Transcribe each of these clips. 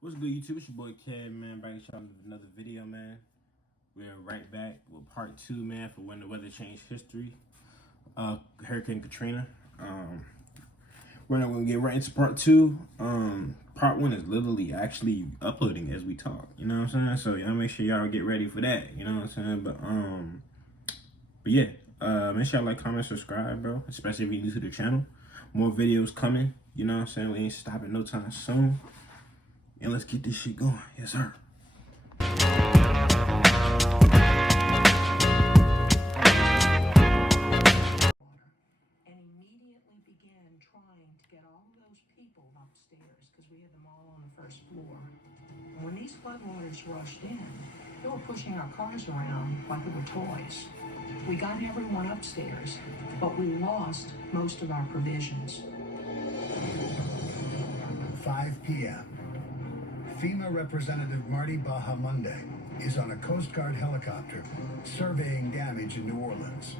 What's good, YouTube? It's your boy Kev, man. Back at y'all with another video, man. We're right back with part 2, man, for when the weather changed history. Hurricane Katrina. We're not gonna get right into part 2. Part 1 is literally actually uploading as we talk. You know what I'm saying? So y'all make sure y'all get ready for that. You know what I'm saying? But yeah. Make sure y'all like, comment, subscribe, bro. Especially if you're new to the channel. More videos coming. You know what I'm saying? We ain't stopping no time soon. And let's get this shit going. Yes, sir. And immediately began trying to get all of those people upstairs because we had them all on the first floor. And when these floodwaters rushed in, they were pushing our cars around like they were toys. We got everyone upstairs, but we lost most of our provisions. 5 p.m. FEMA Representative Marty Bahamonde is on a Coast Guard helicopter surveying damage in New Orleans.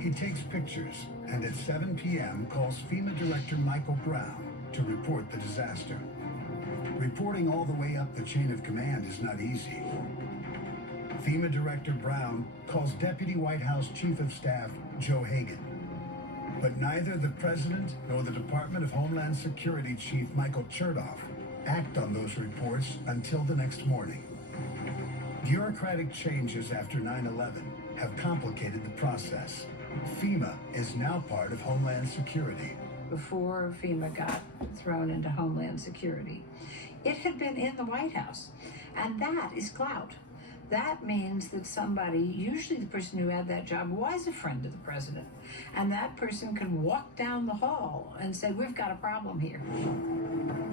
He takes pictures and at 7 p.m. calls FEMA Director Michael Brown to report the disaster. Reporting all the way up the chain of command is not easy. FEMA Director Brown calls Deputy White House Chief of Staff Joe Hagan. But neither the President nor the Department of Homeland Security Chief Michael Chertoff act on those reports until the next morning. Bureaucratic changes after 9/11 have complicated the process. FEMA is now part of Homeland Security. Before FEMA got thrown into Homeland Security, it had been in the White House, and that is clout. That means that somebody, usually the person who had that job, was a friend of the president. And that person can walk down the hall and say, we've got a problem here.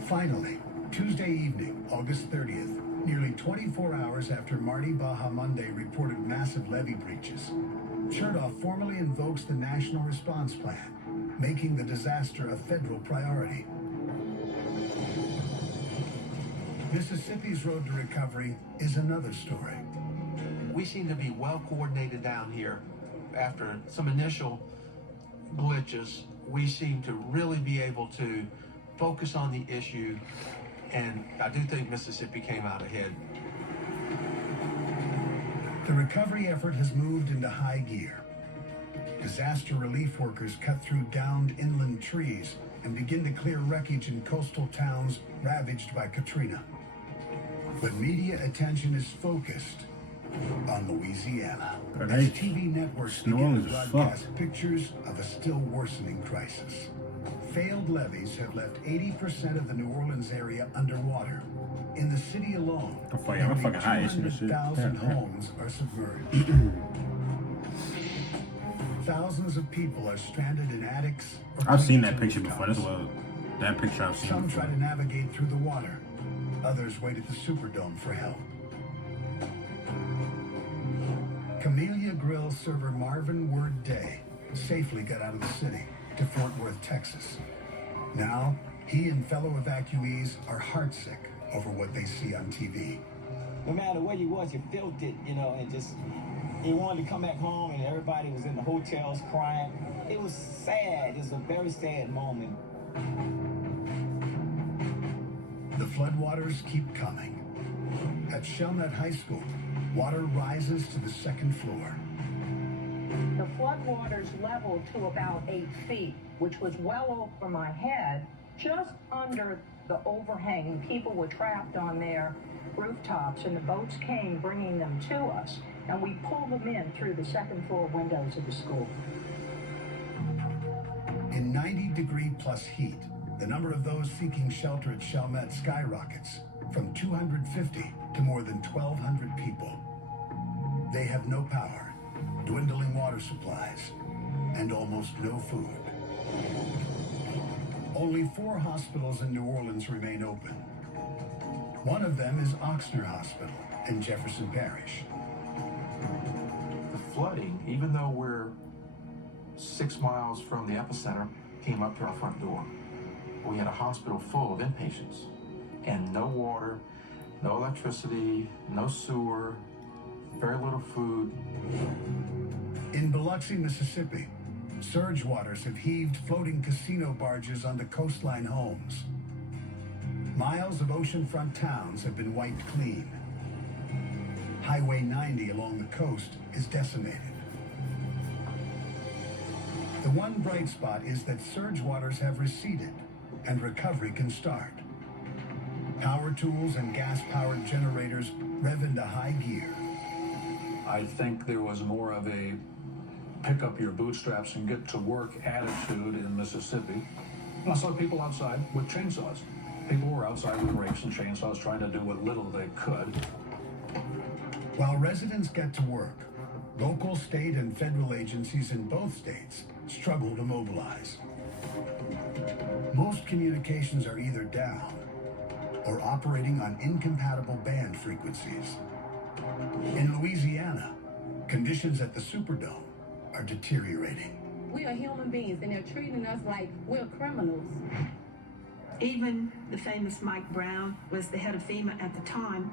Finally, Tuesday evening, August 30th, nearly 24 hours after Marty Bahamonde reported massive levee breaches, Chertoff formally invokes the National Response Plan, making the disaster a federal priority. Mississippi's road to recovery is another story. We seem to be well coordinated down here. After some initial glitches, we seem to really be able to focus on the issue, and I do think Mississippi came out ahead. The recovery effort has moved into high gear. Disaster relief workers cut through downed inland trees and begin to clear wreckage in coastal towns ravaged by Katrina. But media attention is focused on Louisiana as TV networks begin to broadcast pictures of a still worsening crisis. Failed levees have left 80% of the New Orleans area underwater. In the city alone, nearly 200,000 homes are submerged. Thousands of people are stranded in attics. I've seen that picture before. That's what that picture I've seen. Some try to navigate through the water. Others wait at the Superdome for help. Camellia Grill server Marvin Word Day safely got out of the city to Fort Worth, Texas. Now, he and fellow evacuees are heartsick over what they see on TV. No matter where you was, you felt it, and just, you wanted to come back home, and everybody was in the hotels crying. It was sad. It was a very sad moment. The floodwaters keep coming. At Chalmette High School, water rises to the second floor. The floodwaters leveled to about 8 feet, which was well over my head, just under the overhang. People were trapped on their rooftops, and the boats came bringing them to us, and we pulled them in through the second floor windows of the school. In 90-degree-plus heat, the number of those seeking shelter at Chalmette skyrockets from 250 to more than 1,200 people. They have no power, dwindling water supplies, and almost no food. Only 4 hospitals in New Orleans remain open. One of them is Oxnard Hospital in Jefferson Parish. The flooding, even though we're 6 miles from the epicenter, came up to our front door. We had a hospital full of inpatients, and no water, no electricity, no sewer, very little food. In Biloxi, Mississippi, surge waters have heaved floating casino barges onto coastline homes. Miles of oceanfront towns have been wiped clean. Highway 90 along the coast is decimated. The one bright spot is that surge waters have receded and recovery can start. Power tools and gas-powered generators rev into high gear. I think there was more of a pick up your bootstraps and get to work attitude in Mississippi. And I saw people outside with chainsaws. People were outside with rakes and chainsaws trying to do what little they could. While residents get to work, local, state, and federal agencies in both states struggle to mobilize. Most communications are either down or operating on incompatible band frequencies. In Louisiana, conditions at the Superdome are deteriorating. We are human beings, and they're treating us like we're criminals. Even the famous Mike Brown was the head of FEMA at the time,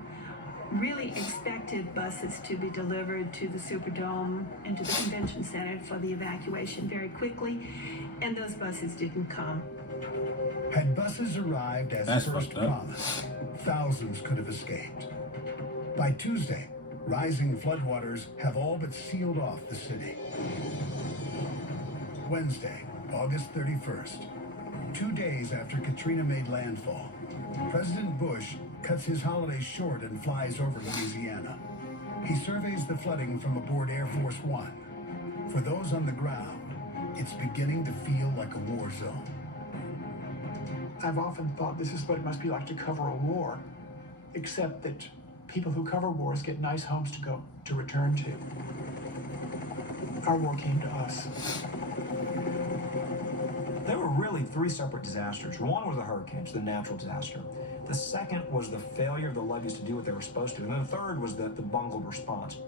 really expected buses to be delivered to the Superdome and to the convention center for the evacuation very quickly, and those buses didn't come. Had buses arrived as That's first fucked up. promised, thousands could have escaped. By Tuesday, rising floodwaters have all but sealed off the city. Wednesday, August 31st, 2 days after Katrina made landfall, President Bush cuts his holiday short and flies over Louisiana. He surveys the flooding from aboard Air Force One. For those on the ground, it's beginning to feel like a war zone. I've often thought this is what it must be like to cover a war, except that people who cover wars get nice homes to return to. Our war came to us. There were really three separate disasters. One was the hurricanes, the natural disaster. The second was the failure of the levees to do what they were supposed to. And then the third was the bungled response.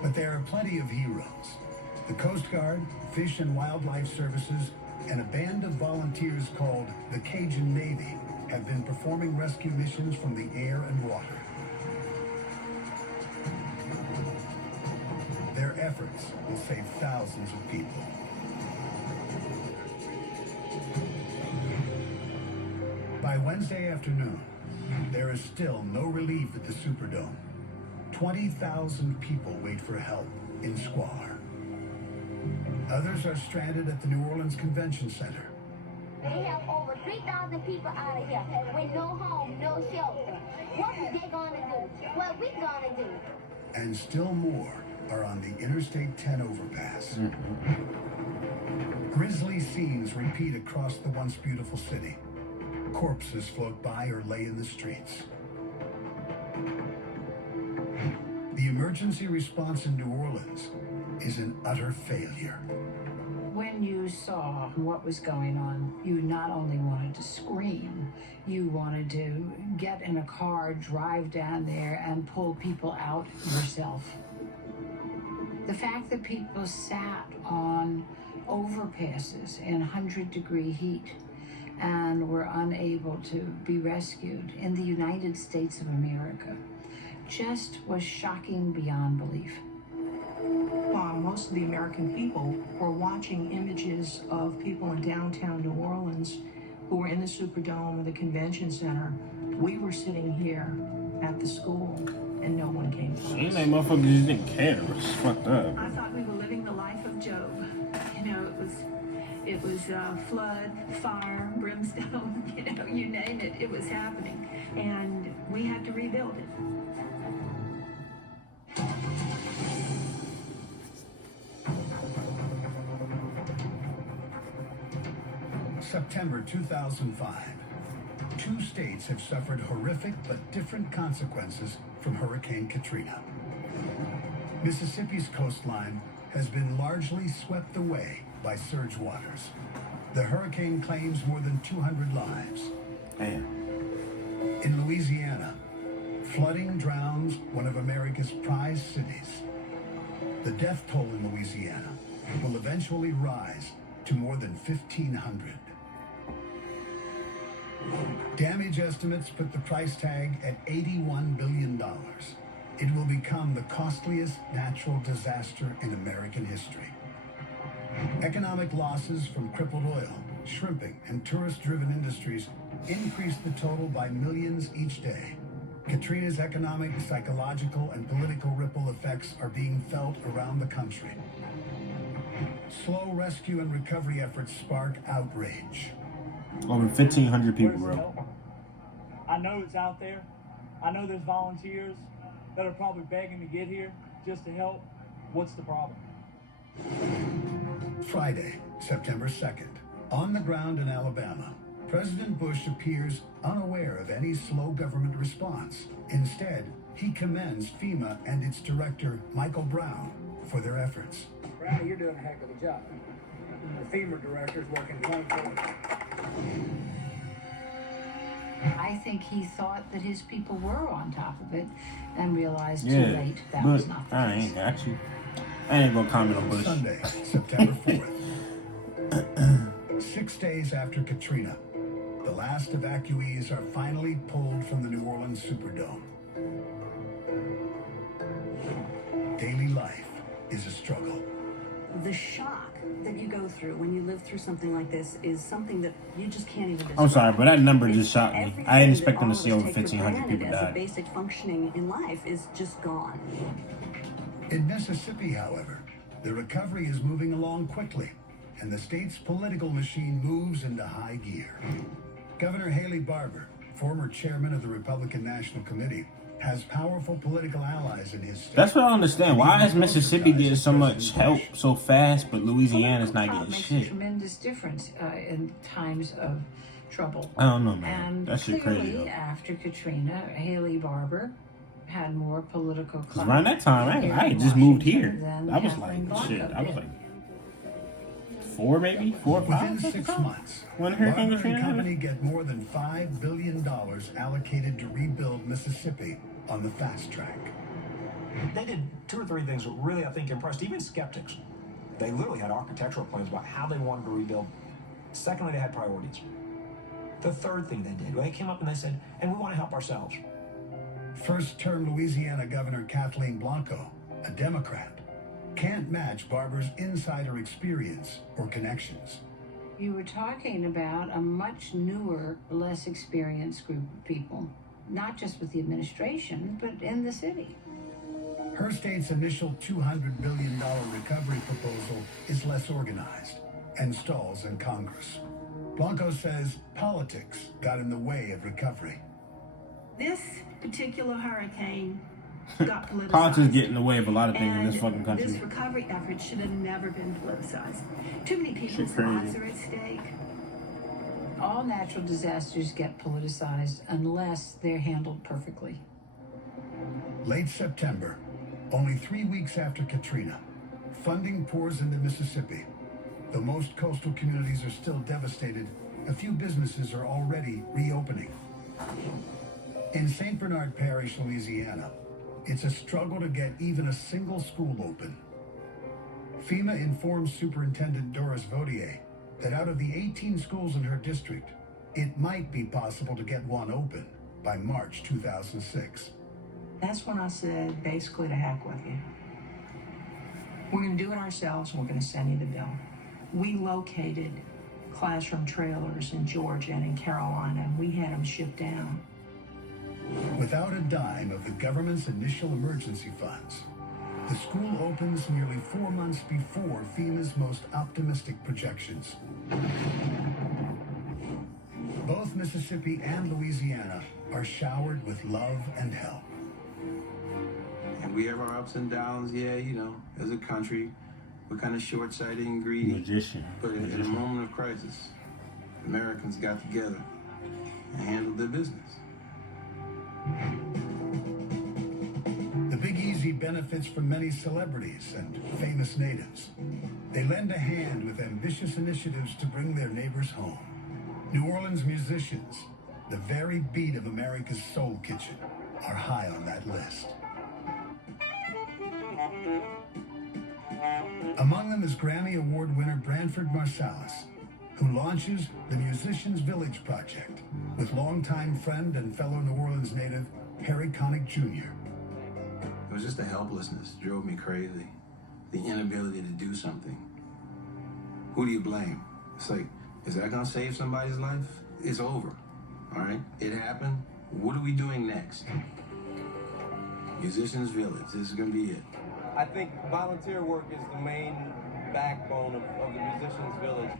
But there are plenty of heroes. The Coast Guard, Fish and Wildlife Services, and a band of volunteers called the Cajun Navy have been performing rescue missions from the air and water. Their efforts will save thousands of people. By Wednesday afternoon, there is still no relief at the Superdome. 20,000 people wait for help in squalor. Others are stranded at the New Orleans Convention Center. They have over 3,000 people out of here with no home, no shelter. What are they gonna do? What we gonna do? And still more are on the Interstate 10 overpass. Grisly scenes repeat across the once beautiful city. Corpses float by or lay in the streets. The emergency response in New Orleans is an utter failure. When you saw what was going on, you not only wanted to scream, you wanted to get in a car, drive down there, and pull people out yourself. The fact that people sat on overpasses in 100-degree heat and were unable to be rescued in the United States of America just was shocking beyond belief. While most of the American people were watching images of people in downtown New Orleans who were in the Superdome or the convention center, we were sitting here at the school and no one came to Ain't us. like motherfuckers just didn't care. It's fucked up. I thought we were living the life of Job. You know, it was flood, fire, brimstone, you know, you name it, it was happening. And we had to rebuild it. September 2005. 2 states have suffered horrific but different consequences from Hurricane Katrina. Mississippi's coastline has been largely swept away by surge waters. The hurricane claims more than 200 lives. Damn. In Louisiana, flooding drowns one of America's prized cities. The death toll in Louisiana will eventually rise to more than 1,500. Damage estimates put the price tag at $81 billion. It will become the costliest natural disaster in American history. Economic losses from crippled oil, shrimping, and tourist-driven industries increased the total by millions each day. Katrina's economic, psychological, and political ripple effects are being felt around the country. Slow rescue and recovery efforts spark outrage. Over 1,500 people, bro. I know it's out there. I know there's volunteers that are probably begging to get here just to help. What's the problem? Friday, September 2nd. On the ground in Alabama, President Bush appears unaware of any slow government response. Instead, he commends FEMA and its director, Michael Brown, for their efforts. Brown, you're doing a heck of a job. The FEMA director's working 24. I think he thought that his people were on top of it and realized too late that was not the case. I ain't got you. I ain't gonna comment on Bush. Sunday, September 4th. 6 days after Katrina, the last evacuees are finally pulled from the New Orleans Superdome. Daily life is a struggle. The shock that you go through when you live through something like this is something that you just can't even describe. I'm sorry, but that number just shocked me. I didn't expect them to see over 1,500 people as a died. basic functioning in life is just gone. In Mississippi, however, the recovery is moving along quickly, and the state's political machine moves into high gear. Governor Haley Barbour, former chairman of the Republican National Committee, has powerful political allies in his state. That's what I don't understand. Why is Mississippi getting so much help so fast, but Louisiana's not getting makes a shit? tremendous difference in times of trouble. I don't know, man. And That shit clearly, crazy, though. after Katrina, Haley Barbour had more political clout. Around that time, I had just moved here. I was like, shit. I was like 4, maybe 4 or 5. Within 6 months, When Hurricane Barbour and Katrina company get more than $5 billion allocated to rebuild Mississippi on the fast track. They did 2 or 3 things that really, I think, impressed even skeptics. They literally had architectural plans about how they wanted to rebuild. Secondly, they had priorities. The third thing they did, they came up and they said, and we want to help ourselves. First-term Louisiana Governor Kathleen Blanco, a Democrat, can't match Barbour's insider experience or connections. You were talking about a much newer, less experienced group of people, not just with the administration, but in the city. Her state's initial $200 billion recovery proposal is less organized and stalls in Congress. Blanco says politics got in the way of recovery. This particular hurricane got politicized. Politics get in the way of a lot of things in this And fucking country. This recovery effort should have never been politicized. Too many people's crazy. lives are at stake. All natural disasters get politicized unless they're handled perfectly. Late September, only 3 weeks after Katrina, funding pours into Mississippi. Though most coastal communities are still devastated, a few businesses are already reopening. In St. Bernard Parish, Louisiana, it's a struggle to get even a single school open. FEMA informs Superintendent Doris Vaudier that out of the 18 schools in her district, it might be possible to get one open by March 2006. That's when I said, basically, to heck with you. We're going to do it ourselves, and we're going to send you the bill. We located classroom trailers in Georgia and in Carolina, and we had them shipped down. Without a dime of the government's initial emergency funds, the school opens nearly 4 months before FEMA's most optimistic projections. Both Mississippi and Louisiana are showered with love and help. And we have our ups and downs, as a country. We're kind of short-sighted and greedy. Magician. But in a moment of crisis, Americans got together and handled their business. The Big Easy benefits from many celebrities and famous natives. They lend a hand with ambitious initiatives to bring their neighbors home. New Orleans musicians, the very beat of America's soul kitchen, are high on that list. Among them is Grammy Award winner Branford Marsalis, who launches the Musicians Village Project with longtime friend and fellow New Orleans native Harry Connick Jr. It was just the helplessness drove me crazy. The inability to do something. who do you blame? It's like, is that gonna save somebody's life? It's over, all right? It happened. What are we doing next? Musicians Village, this is gonna be it. I think volunteer work is the main backbone of the Musicians Village.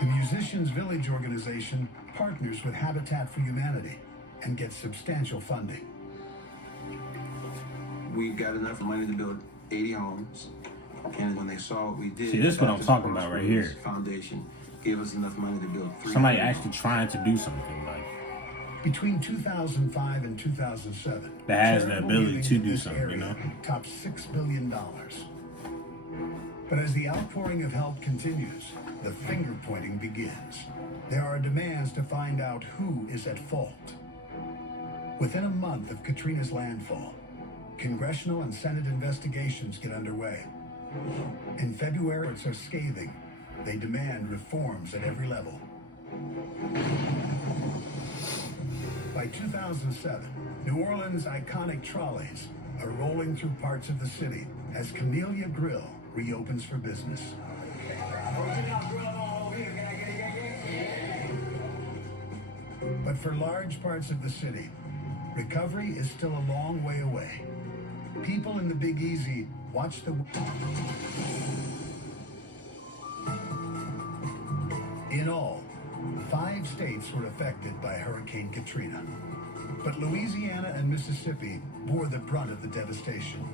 The Musicians Village organization partners with Habitat for Humanity and gets substantial funding. We got enough money to build 80 homes, and when they saw what we did, See, this is what I'm talking about right here. Foundation gave us enough money to build 3. Somebody actually trying to do something, like Between 2005 and 2007, that has the charitable ability giving to in do this something, you area know. topped $6 billion. But as the outpouring of help continues, the finger pointing begins. There are demands to find out who is at fault. Within a month of Katrina's landfall, congressional and Senate investigations get underway. In February, it's are scathing. They demand reforms at every level. By 2007, New Orleans' iconic trolleys are rolling through parts of the city as Camellia Grill reopens for business. But for large parts of the city, recovery is still a long way away. People in the Big Easy watch the... In all, 5 states were affected by Hurricane Katrina. But Louisiana and Mississippi bore the brunt of the devastation.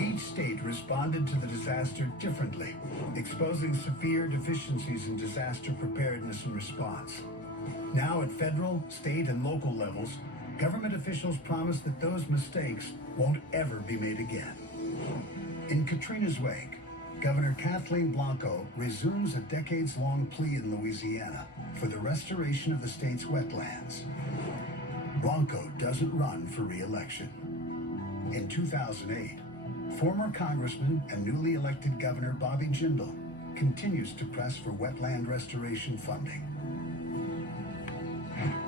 Each state responded to the disaster differently, exposing severe deficiencies in disaster preparedness and response. Now at federal, state, and local levels, government officials promise that those mistakes won't ever be made again. In Katrina's wake, Governor Kathleen Blanco resumes a decades-long plea in Louisiana for the restoration of the state's wetlands. Blanco doesn't run for re-election. In 2008, former Congressman and newly elected Governor Bobby Jindal continues to press for wetland restoration funding.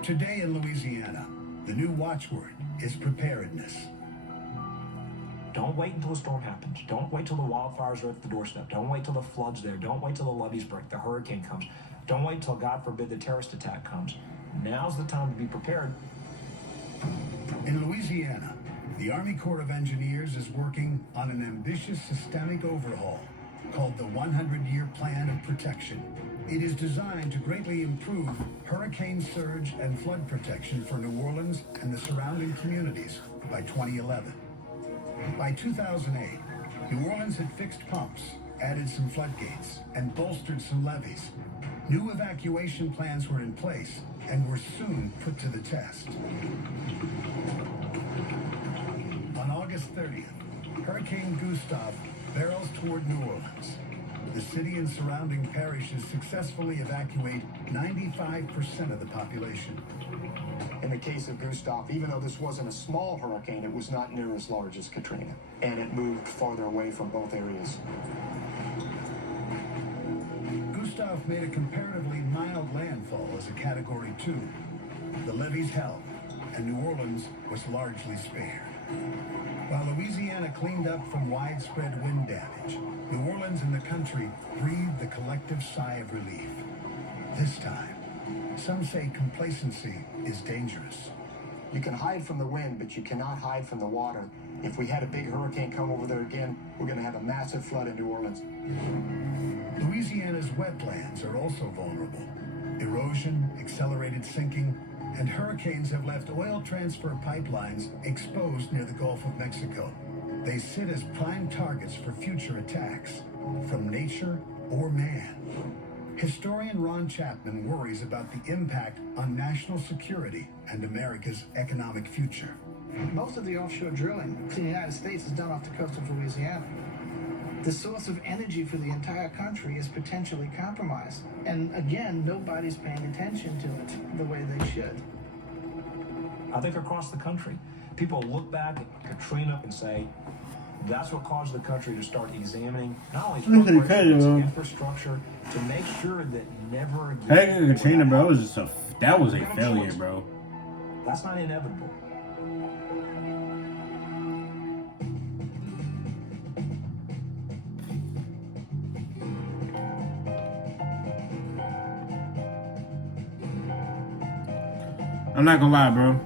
Today in Louisiana, the new watchword is preparedness. Don't wait until a storm happens. Don't wait till the wildfires are at the doorstep. Don't wait till the flood's there. Don't wait till the levees break, the hurricane comes. Don't wait till, God forbid, the terrorist attack comes. Now's the time to be prepared. In Louisiana, the Army Corps of Engineers is working on an ambitious systemic overhaul called the 100-Year Plan of Protection. It is designed to greatly improve hurricane surge and flood protection for New Orleans and the surrounding communities by 2011. By 2008, New Orleans had fixed pumps, added some floodgates, and bolstered some levees. New evacuation plans were in place and were soon put to the test. On August 30th, Hurricane Gustav barrels toward New Orleans. The city and surrounding parishes successfully evacuate 95% of the population. In the case of Gustav, even though this wasn't a small hurricane, it was not near as large as Katrina, and it moved farther away from both areas. Gustav made a comparatively mild landfall as a Category 2. The levees held, and New Orleans was largely spared. While Louisiana cleaned up from widespread wind damage, New Orleans and the country breathed a collective sigh of relief. This time, some say complacency is dangerous. You can hide from the wind, but you cannot hide from the water. If we had a big hurricane come over there again, we're going to have a massive flood in New Orleans. Louisiana's wetlands are also vulnerable. Erosion, accelerated sinking, and hurricanes have left oil transfer pipelines exposed near the Gulf of Mexico. They sit as prime targets for future attacks, from nature or man. Historian Ron Chapman worries about the impact on national security and America's economic future. Most of the offshore drilling in the United States is done off the coast of Louisiana. The source of energy for the entire country is potentially compromised. And again, nobody's paying attention to it the way they should. I think across the country, people look back at Katrina and say, that's what caused the country to start examining not only infrastructure to make sure that never again. Hey, Katrina, bro, that was a failure, bro. That's not inevitable. I'm not gonna lie, bro.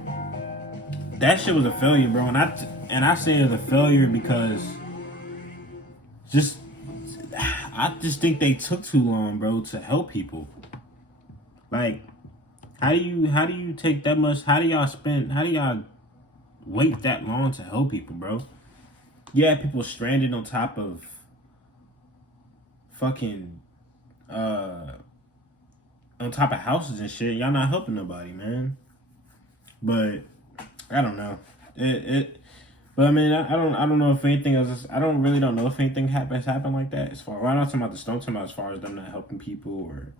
That shit was a failure, bro. And I say it was a failure because I just think they took too long, bro, to help people. Like, how do you take that much? How do y'all wait that long to help people, bro? Yeah, people stranded on top of fucking on top of houses and shit. Y'all not helping nobody, man. But I don't know. But I mean, I don't know if anything else. I don't know if anything has happened like that. As far, well, I'm not talking about the storm, I'm talking about as far as them not helping people or,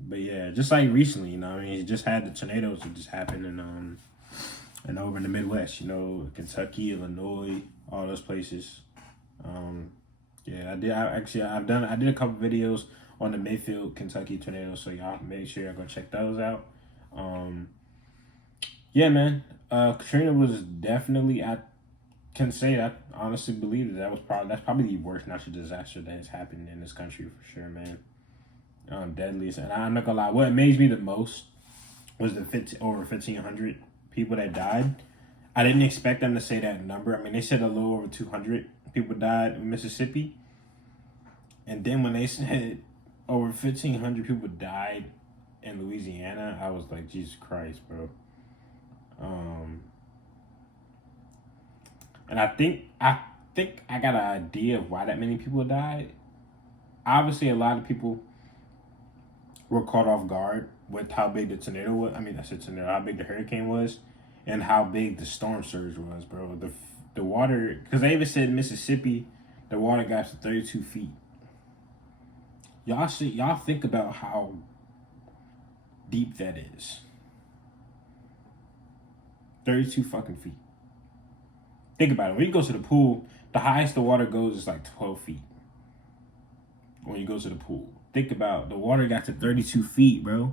but yeah, just like recently, you know, I mean, it just had the tornadoes that just happened and over in the Midwest, you know, Kentucky, Illinois, all those places. Yeah, I did a couple videos on the Mayfield, Kentucky tornado, so y'all make sure y'all go check those out. Yeah, man. Katrina was definitely, I can say that, I honestly believe that's probably the worst natural disaster that has happened in this country for sure, man. Deadliest, and I'm not gonna lie, what amazed me the most was the over 1,500 people that died. I didn't expect them to say that number. I mean, they said a little over 200 people died in Mississippi, and then when they said over 1,500 people died in Louisiana, I was like, Jesus Christ, bro. And I think I got an idea of why that many people died. Obviously, a lot of people were caught off guard with how big the tornado was. I mean, I said tornado, how big the hurricane was, and how big the storm surge was, bro. The water, because they even said in Mississippi, the water got to 32 feet. Y'all think about how deep that is. 32 fucking feet. Think about it. When you go to the pool, the highest the water goes is like 12 feet. When you go to the pool. Think about the water got to 32 feet, bro.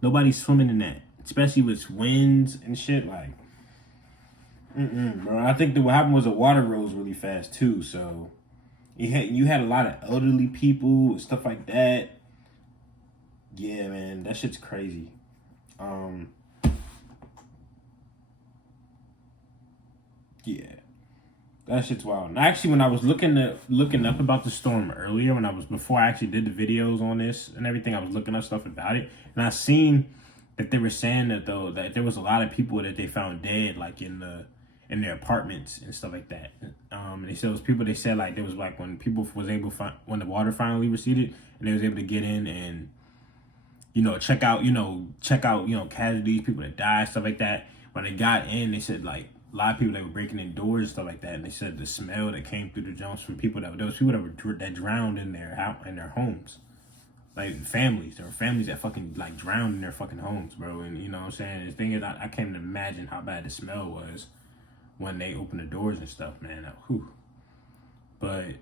Nobody's swimming in that. Especially with winds and shit. Like, bro. I think that what happened was the water rose really fast too. So you had a lot of elderly people and stuff like that. Yeah, man. That shit's crazy. Yeah, that shit's wild. And actually, when I was looking up about the storm earlier, before I actually did the videos on this and everything, I was looking up stuff about it, and I seen that they were saying that that there was a lot of people that they found dead, like in their apartments and stuff like that. And they said it was people. They said like there was like when people was able to find, when the water finally receded and they was able to get in and check out casualties, people that died, stuff like that. When they got in, they said like a lot of people that were breaking in doors and stuff like that, and they said the smell that came through the jumps from people that drowned in their homes, like families. There were families that fucking like drowned in their fucking homes, bro. And you know what I'm saying? The thing is, I can't imagine how bad the smell was when they opened the doors and stuff, man. But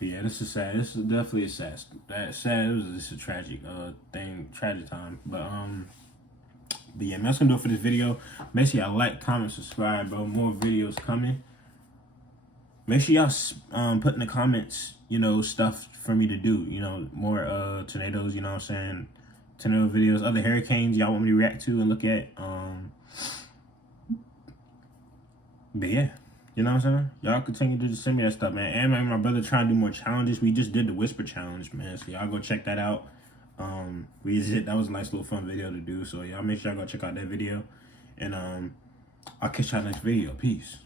yeah, this is sad. This is definitely a sad. It was just a tragic tragic time. But yeah, man, that's gonna do it for this video. Make sure y'all like, comment, subscribe, bro. More videos coming. Make sure y'all put in the comments, stuff for me to do. More tornadoes, you know what I'm saying? Tornado videos, other hurricanes y'all want me to react to and look at. But yeah, you know what I'm saying? Y'all continue to just send me that stuff, man. And man, my brother trying to do more challenges. We just did the Whisper Challenge, man. So y'all go check that out. That was a nice little fun video to do. So y'all make sure y'all go check out that video. And I'll catch y'all next video. Peace.